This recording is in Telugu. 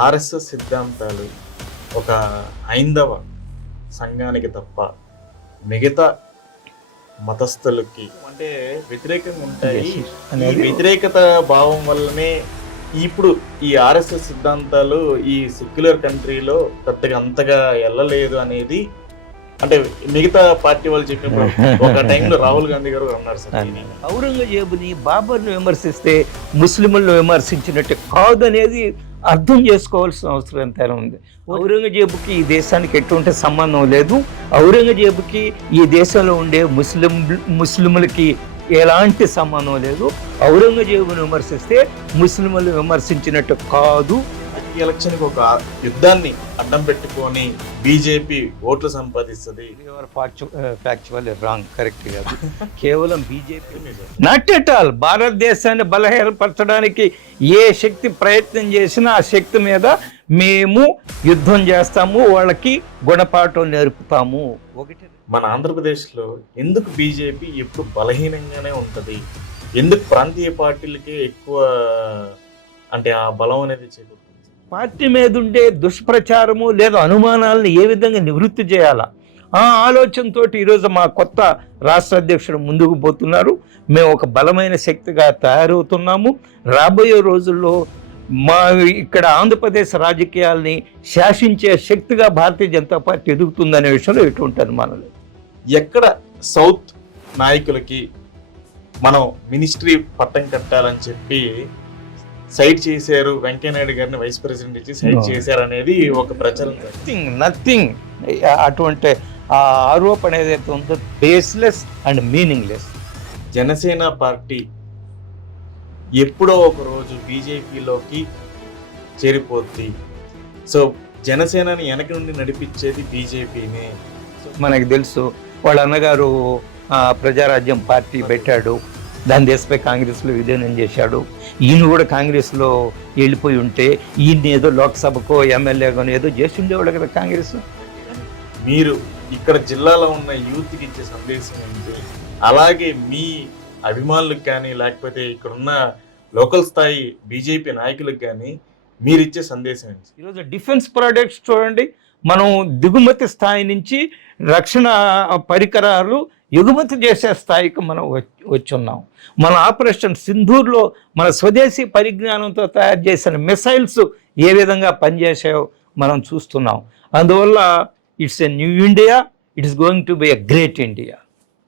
ఆర్ఎస్ఎస్ సిద్ధాంతాలు ఒక హైందవ సంఘానికి తప్ప మిగతా మతస్థులకి అంటే వ్యతిరేకంగా ఉంటాయి. ఈ వ్యతిరేకత భావం వల్లనే ఇప్పుడు ఈ ఆర్ఎస్ఎస్ సిద్ధాంతాలు ఈ సెక్యులర్ కంట్రీలో పెద్దగా అంతగా వెళ్ళలేదు అనేది అంటే మిగతా పార్టీ వాళ్ళు చెప్పినప్పుడు ఒక టైంలో రాహుల్ గాంధీ గారు అన్నారు సార్. ఔరంగజేబుని బాబర్ని విమర్శిస్తే ముస్లింలను విమర్శించినట్టు కాదనేది అర్థం చేసుకోవాల్సిన అవసరం ఎంతైనా ఉంది. ఔరంగజేబుకి ఈ దేశానికి ఎటువంటి సంబంధం లేదు. ఔరంగజేబుకి ఈ దేశంలో ఉండే ముస్లింలకి ఎలాంటి సంబంధం లేదు. ఔరంగజేబుని విమర్శిస్తే ముస్లింలు విమర్శించినట్టు కాదు. ఎలక్షన్కి ఒక యుద్ధాన్ని అడ్డం పెట్టుకొని బీజేపీ ఓట్లు సంపాదిస్తుంది. రాంగ్, కరెక్ట్ కాదు. కేవలం బీజేపీ నాట్ ఎట్ ఆల్. భారతదేశాన్ని బలహీనపరచడానికి ఏ శక్తి ప్రయత్నం చేసినా ఆ శక్తి మీద మేము యుద్ధం చేస్తాము, వాళ్ళకి గుణపాఠం నేర్పుతాము. ఒకటి మన ఆంధ్రప్రదేశ్లో ఎందుకు బీజేపీ ఎప్పుడు బలహీనంగానే ఉంటుంది? ఎందుకు ప్రాంతీయ పార్టీలకే ఎక్కువ అంటే ఆ బలం అనేది చేకూరుతుంది? పార్టీ మీద ఉండే దుష్ప్రచారము లేదా అనుమానాలను ఏ విధంగా నివృత్తి చేయాలా ఆ ఆలోచనతో ఈరోజు మా కొత్త రాష్ట్ర అధ్యక్షుడు ముందుకు పోతున్నారు. మేము ఒక బలమైన శక్తిగా తయారవుతున్నాము. రాబోయే రోజుల్లో మా ఇక్కడ ఆంధ్రప్రదేశ్ రాజకీయాల్ని శాసించే శక్తిగా భారతీయ జనతా పార్టీ ఎదుగుతుందనే విషయంలో ఎటువంటి అనుమానం లేదు. ఎక్కడ సౌత్ నాయకులకి మనం మినిస్ట్రీ పట్టం కట్టాలని చెప్పి సైడ్ చేశారు, వెంకయ్యనాయుడు గారిని వైస్ ప్రెసిడెంట్ ఇచ్చి సైడ్ చేశారు అనేది ఒక ప్రచారం. నథింగ్ అటువంటి ఆ ఆరోపణ ఏదైతే ఉందో baseless and meaningless. Janasena party ఎప్పుడో ఒక రోజు బీజేపీలోకి చేరిపోద్ది. సో జనసేనని వెనక నుండి నడిపించేది బీజేపీనే. మనకి తెలుసు వాళ్ళ అన్నగారు ప్రజారాజ్యం పార్టీ పెట్టాడు, దాని దేశపై కాంగ్రెస్లో విలీనం చేశాడు. ఈయన కూడా కాంగ్రెస్లో వెళ్ళిపోయి ఉంటే ఈయన ఏదో లోక్సభకో ఎమ్మెల్యేగానో ఏదో చేసి ఉండేవాడు కదా కాంగ్రెస్. మీరు ఇక్కడ జిల్లాలో ఉన్న యూత్కి ఇచ్చే సందేశం ఏంటి? అలాగే మీ అభిమానులకు కానీ లేకపోతే ఇక్కడున్న లోకల్ స్థాయి బీజేపీ నాయకులకు కానీ మీరు ఇచ్చే సందేశం ఏంటి? ఈరోజు డిఫెన్స్ ప్రోడక్ట్స్ చూడండి, మనం దిగుమతి స్థాయి నుంచి రక్షణ పరికరాలు ఎగుమతి చేసే స్థాయికి మనం వచ్చున్నాం. మన ఆపరేషన్ సింధూర్లో మన స్వదేశీ పరిజ్ఞానంతో తయారు చేసిన మిసైల్స్ ఏ విధంగా పనిచేసాయో మనం చూస్తున్నాం. అందువల్ల it's a new India, it is going to be a great India.